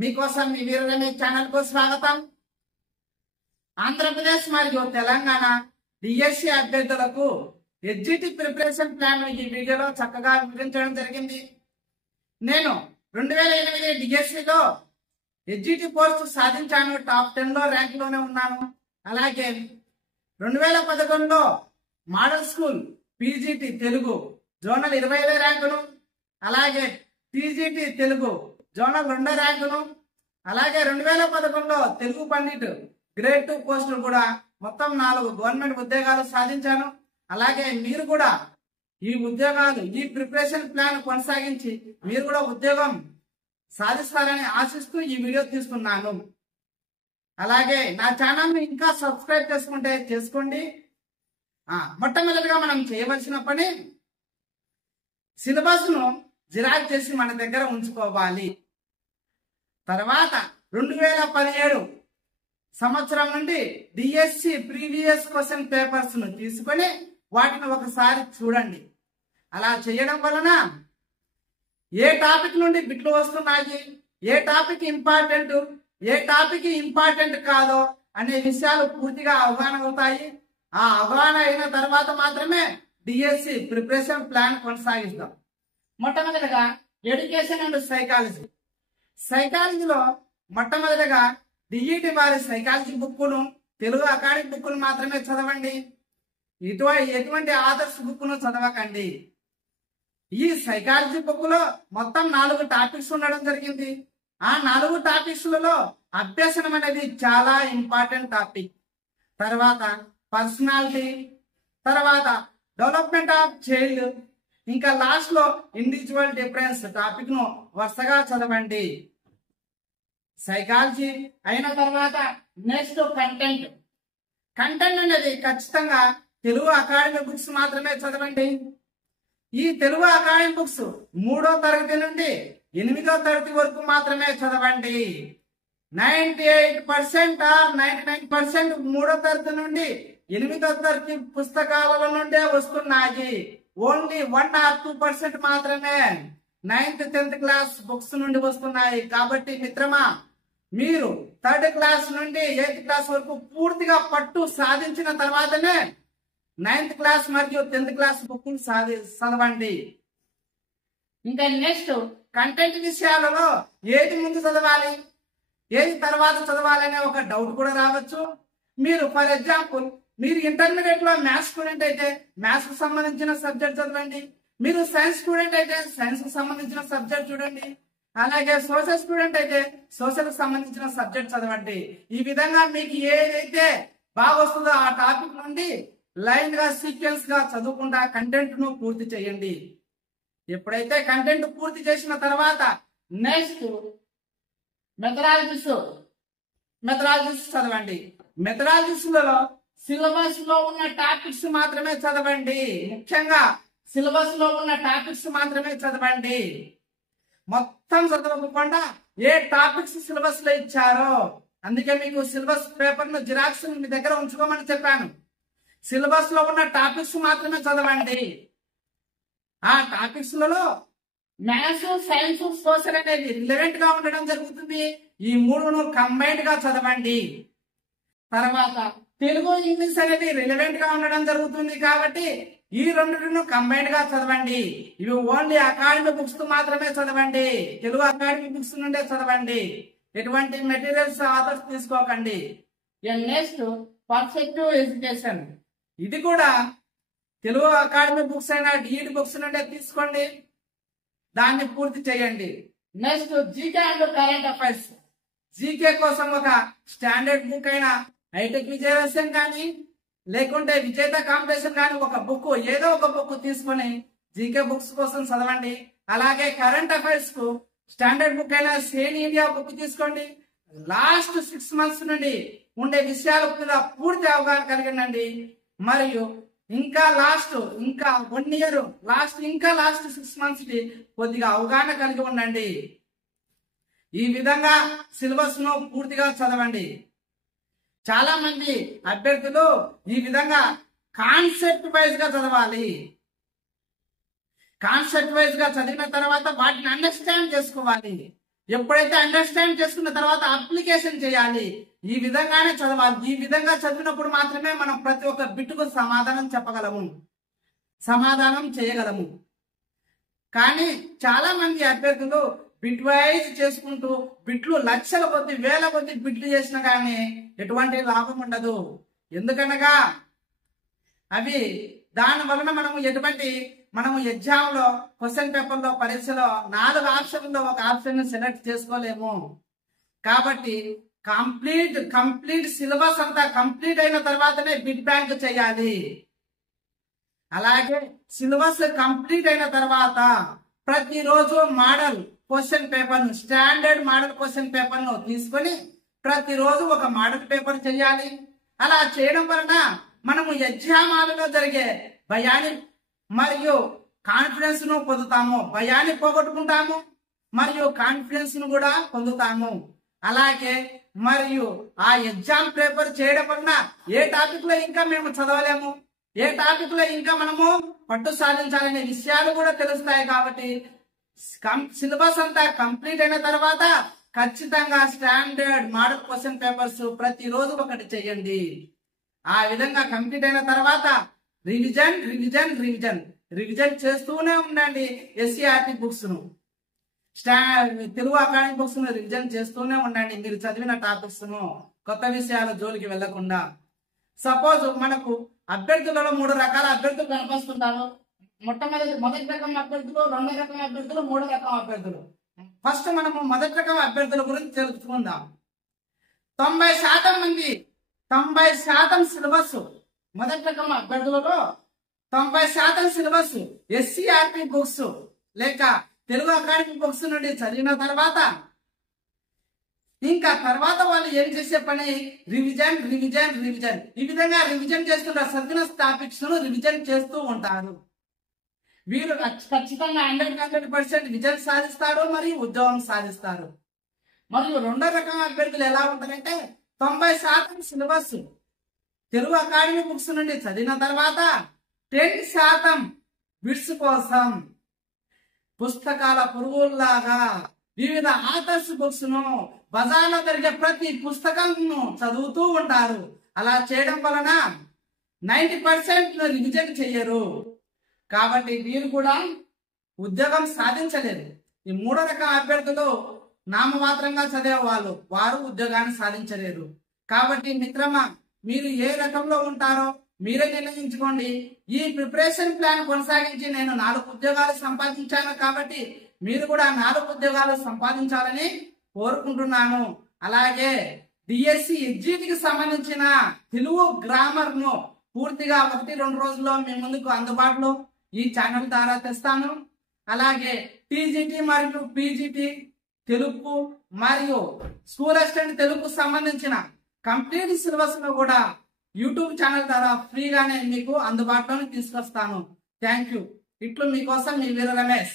మీకోసం మీ వీరమే ఛానల్ కు స్వాగతం. ఆంధ్రప్రదేశ్ మరియు తెలంగాణ డిఎస్సి అభ్యర్థులకు ఎడ్జిటి ప్రిపరేషన్ ప్లాన్ ఈ వీడియోలో చక్కగా వివరించడం జరిగింది. నేను 2008 డిఎస్సిలో ఎడ్జిటి పోస్ట్ సాధించాను. టాప్ 10 లో ర్యాంక్ లోనే ఉన్నాను. అలాగే 2011లో model school PGT Telugu zonal 20వ ర్యాంకును, అలాగే టీజీటీ తెలుగు జోనల్ 2వ ర్యాంకును, అలాగే 2011లో తెలుగు పండిట్ గ్రేడ్ 2 పోస్టులు కూడా మొత్తం 4 గవర్నమెంట్ ఉద్యోగాలు సాధించాను. అలాగే మీరు కూడా ఈ ఉద్యోగాలు ఈ ప్రిపరేషన్ ప్లాన్ కొనసాగించి మీరు కూడా ఉద్యోగం సాధిస్తారని ఆశిస్తూ ఈ వీడియో తీస్తున్నాను. అలాగే నా ఛానల్ ని ఇంకా సబ్స్క్రైబ్ చేసుకుంటే చేసుకోండి. మొట్టమొదటిగా మనం చేయవలసిన పని సిలబస్ ను జిరాక్స్ చేసి మన దగ్గర ఉంచుకోవాలి. తర్వాత 2017 సంవత్సరం నుండి డిఎస్సి ప్రీవియస్ క్వశ్చన్ పేపర్స్ ను తీసుకొని వాటిని ఒకసారి చూడండి. అలా చేయడం వలన ఏ టాపిక్ నుండి బిట్లు వస్తున్నాయి, ఏ టాపిక్ ఇంపార్టెంట్, ఏ టాపిక్ ఇంపార్టెంట్ కాదో అనే విషయాలు పూర్తిగా అవగాహన అవుతాయి. ఆ అవగాహన అయిన తర్వాత మాత్రమే డిఎస్సి ప్రిపరేషన్ ప్లాన్ కొనసాగిస్తాం. మొట్టమొదటిగా ఎడ్యుకేషన్ అండ్ సైకాలజీ. సైకాలజీలో మొట్టమొదటిగా డిఈటి వారి సైకాలజీ బుక్కును, తెలుగు అకాడమిక్ బుక్కును మాత్రమే చదవండి. ఎటువంటి ఆదర్శ బుక్కును చదవకండి. ఈ సైకాలజీ బుక్ లో మొత్తం 4 టాపిక్స్ ఉండడం జరిగింది. ఆ 4 టాపిక్స్లలో అభ్యసనం అనేది చాలా ఇంపార్టెంట్ టాపిక్. తర్వాత పర్సనాలిటీ, తర్వాత డెవలప్మెంట్ ఆఫ్ చైల్డ్, ఇంకా లాస్ట్ లో ఇండివిజువల్ డిఫరెన్స్ టాపిక్ ను వరుసగా చదవండి. సైకాలజీ అయిన తర్వాత నెక్స్ట్ కంటెంట్. కంటెంట్ అనేది ఖచ్చితంగా తెలుగు అకాడమిక్ బుక్స్ మాత్రమే చదవండి. ఈ తెలుగు అకాడమిక్ బుక్స్ 3వ తరగతి నుండి 8వ తరగతి వరకు మాత్రమే చదవండి. 98% ఆర్ 99% 3వ తరగతి నుండి 8వ తరగతి పుస్తకాల నుండే వస్తున్నాయి. ఓన్లీ 1 or 2% మాత్రమే 9th 10th క్లాస్ బుక్స్ నుండి వస్తున్నాయి. కాబట్టి మిత్రమా, మీరు 3rd క్లాస్ నుండి 8th క్లాస్ వరకు పూర్తిగా పట్టు సాధించిన తర్వాతనే 9th క్లాస్ మరియు 10th క్లాస్ బుక్లు చదవండి. ఇంకా నెక్స్ట్ కంటెంట్ విషయాలలో ఏది ముందు చదవాలి, ఏది తర్వాత చదవాలి అనే ఒక డౌట్ కూడా రావచ్చు. మీరు ఫర్ ఎగ్జాంపుల్ మీరు ఇంటర్మీడియట్ లో మ్యాథ్స్ స్టూడెంట్ అయితే మ్యాథ్స్ కు సంబంధించిన సబ్జెక్ట్ చదవండి. మీరు సైన్స్ స్టూడెంట్ అయితే సైన్స్ కు సంబంధించిన సబ్జెక్ట్ చూడండి. అలాగే సోషల్ స్టూడెంట్ అయితే సోషల్ కు సంబంధించిన సబ్జెక్ట్ చదవండి. ఈ విధంగా మీకు ఏదైతే బాగా వస్తుందో ఆ టాపిక్ నుండి లైన్ గా సీక్వెన్స్ గా చదువుకుంటా కంటెంట్ ను పూర్తి చేయండి. ఎప్పుడైతే కంటెంట్ పూర్తి చేసిన తర్వాత నెక్స్ట్ మెథడాలజీస్ చదవండి. మెథడాలజీస్లలో సిలబస్ లో ఉన్న టాపిక్స్ మాత్రమే చదవండి. ముఖ్యంగా సిలబస్ లో ఉన్న టాపిక్స్ మాత్రమే చదవండి. మొత్తం చదవకుండా ఏ టాపిక్స్ సిలబస్ లో ఇచ్చారో, అందుకే మీకు సిలబస్ పేపర్ ను జిరాక్స్ మీ దగ్గర ఉంచుకోమని చెప్పాను. సిలబస్ లో ఉన్న టాపిక్స్ మాత్రమే చదవండి. ఆ టాపిక్స్ లలో మ్యాథ్స్, సైన్స్, సోషల్ అనేది రిలవెంట్ గా ఉండడం జరుగుతుంది. ఈ 3ను కంబైన్డ్ గా చదవండి. తర్వాత తెలుగు, ఇంగ్లీష్ అనేది రిలవెంట్ గా ఉండడం జరుగుతుంది. కాబట్టి ఈ 2ను కంబైన్డ్ గా చదవండి. ఇవి ఓన్లీ అకాడమిక్ బుక్స్ మాత్రమే చదవండి. తెలుగు అకాడమిక్ బుక్స్ నుండే చదవండి. ఎటువంటి మెటీరియల్స్ ఆథర్స్ తీసుకోకండి. Next perfective education. ఇది కూడా తెలుగు అకాడమిక్ బుక్స్ అయినా డిఈడి బుక్స్ నుండే తీసుకోండి. దాన్ని పూర్తి చేయండి. Next GK and current affairs. GK కోసం ఒక స్టాండర్డ్ బుక్ అయినా హైటెక్ విజయరసం కానీ లేకుంటే విజేత కాంపిటీషన్ కానీ ఒక బుక్, ఏదో ఒక బుక్ తీసుకొని జీకే బుక్స్ కోసం చదవండి. అలాగే కరెంట్ అఫైర్స్ కు స్టాండర్డ్ బుక్ అయినా సేన్ ఇండియా బుక్ తీసుకోండి. లాస్ట్ 6 months నుండి ఉండే విషయాలు కూడా పూర్తి అవగాహన కలిగిందండి. మరియు ఇంకా లాస్ట్ 1 year లాస్ట్ 6 months కి కొద్దిగా అవగాహన కలిగి ఉండండి. ఈ విధంగా సిలబస్ ను పూర్తిగా చదవండి. చాలా మంది అభ్యర్థులు ఈ విధంగా కాన్సెప్ట్ వైజ్ గా చదవాలి. కాన్సెప్ట్ వైజ్ గా చదివిన తర్వాత వాటిని అండర్స్టాండ్ చేసుకోవాలి. ఎప్పుడైతే అండర్స్టాండ్ చేసుకున్న తర్వాత అప్లికేషన్ చేయాలి. ఈ విధంగానే చదవాలి. ఈ విధంగా చదివినప్పుడు మాత్రమే మనం ప్రతి ఒక్క బిట్టుకు సమాధానం చెప్పగలము, సమాధానం చేయగలము. కానీ చాలా మంది అభ్యర్థులు బిట్ వైజ్ చేసుకుంటూ బిట్లు లక్షల కొద్ది వేల కొద్ది బిట్లు చేసినా కానీ ఎటువంటి లాభం ఉండదు. ఎందుకనగా అవి దాని వలన మనము ఎగ్జామ్ లో క్వశ్చన్ పేపర్ లో పరీక్షలో 4 ఆప్షన్లో ఒక ఆప్షన్ సెలెక్ట్ చేసుకోలేము. కాబట్టి కంప్లీట్ సిలబస్ అంతా కంప్లీట్ అయిన తర్వాతనే బిట్ బ్యాంక్ చేయాలి. అలాగే సిలబస్ కంప్లీట్ అయిన తర్వాత ప్రతిరోజు మోడల్ క్వశ్చన్ పేపర్ ను, స్టాండర్డ్ మోడల్ క్వశ్చన్ పేపర్ ను తీసుకొని ప్రతిరోజు ఒక మోడల్ పేపర్ చేయాలి. అలా చేయడం వలన మనము ఎగ్జామ్ హాల్లో జరిగే భయాన్ని మరియు కాన్ఫిడెన్స్ ను పొందుతాము. భయాన్ని పోగొట్టుకుంటాము మరియు కాన్ఫిడెన్స్ ను కూడా పొందుతాము. అలాగే మరియు ఆ ఎగ్జామ్ పేపర్ చేయడం వలన ఏ టాపిక్ లో ఇంకా మేము చదవలేము, ఏ టాపిక్ లో ఇంకా మనము పట్టు సాధించాలనే విషయాలు కూడా తెలుస్తాయి. కాబట్టి సిలబస్ అంతా కంప్లీట్ అయిన తర్వాత ఖచ్చితంగా స్టాండర్డ్ మోడల్ క్వశ్చన్ పేపర్స్ ప్రతిరోజు ఒకటి చేయండి. ఆ విధంగా కంప్లీట్ అయిన తర్వాత రివిజన్ చేస్తూనే ఉండండి. ఎస్సీఆర్టీ బుక్స్ ను, తెలుగు అకాడమిక్ బుక్స్ ను రివిజన్ చేస్తూనే ఉండండి. మీరు చదివిన టాపిక్స్ ను, కొత్త విషయాల జోలికి వెళ్లకుండా. సపోజ్ మనకు అభ్యర్థులలో 3 రకాల అభ్యర్థులు కనిపిస్తుంటారు. మొదటి రకం అభ్యర్థులు, 2వ రకం అభ్యర్థులు, 3వ రకం అభ్యర్థులు. ఫస్ట్ మనము మొదటి రకం అభ్యర్థుల గురించి తెలుసుకుందాం. 90% సిలబస్ మొదటి రకం అభ్యర్థులలో 90% సిలబస్ ఎస్సీఆర్టీ బుక్స్ లేక తెలుగు అకాడమిక్ బుక్స్ నుండి చదివిన తర్వాత ఇంకా తర్వాత వాళ్ళు ఏం చేసే పని రివిజన్. ఈ విధంగా రివిజన్ చేస్తుంటారు. చదివిన టాపిక్స్ ను రివిజన్ చేస్తూ ఉంటారు. వీరు ఖచ్చితంగా 100% విజయం సాధిస్తారు మరియు ఉద్యోగం సాధిస్తారు. మరియు 2వ రకం అభ్యర్థులు ఎలా ఉంటారంటే 90% సిలబస్ తెలుగు అకాడమిక్ బుక్స్ నుండి చదివిన తర్వాత 10% బిట్స్ కోసం పుస్తకాల పురుగుల్లాగా వివిధ ఆథర్స్ బుక్స్ ను బజార్లో దొరికే ప్రతి పుస్తకం చదువుతూ ఉంటారు. అలా చేయడం వలన 90% రివిజన్ చెయ్యరు. కాబట్టి వీరు కూడా ఉద్యోగం సాధించలేరు. ఈ 3వ రకం అభ్యర్థులు నామమాత్రంగా చదివే వారు ఉద్యోగాన్ని సాధించలేరు. కాబట్టి మిత్రమా, మీరు ఏ రకంలో ఉంటారో మీరే నిర్ణయించుకోండి. ఈ ప్రిపరేషన్ ప్లాన్ కొనసాగించి నేను 4 ఉద్యోగాలు సంపాదించాను. కాబట్టి మీరు కూడా 4 ఉద్యోగాలు సంపాదించాలని కోరుకుంటున్నాను. అలాగే డిఎస్సి ఎగ్జిట్కి సంబంధించిన తెలుగు గ్రామర్ ను పూర్తిగా 1-2 రోజుల్లో మీ ముందుకు అందుబాటులో ఈ ఛానల్ ద్వారా తెస్తాను. అలాగే టీజీటీ మరియు పీజీటీ తెలుగు మరియు స్కూల్ అసిస్టెంట్ తెలుగుకు సంబంధించిన కంప్లీట్ సిలబస్ ను కూడా యూట్యూబ్ ఛానల్ ద్వారా ఫ్రీగానే మీకు అందుబాటులోకి తీసుకొస్తాను. Thank you. ఇట్లు మీకోసం మీ వీర రమేష్.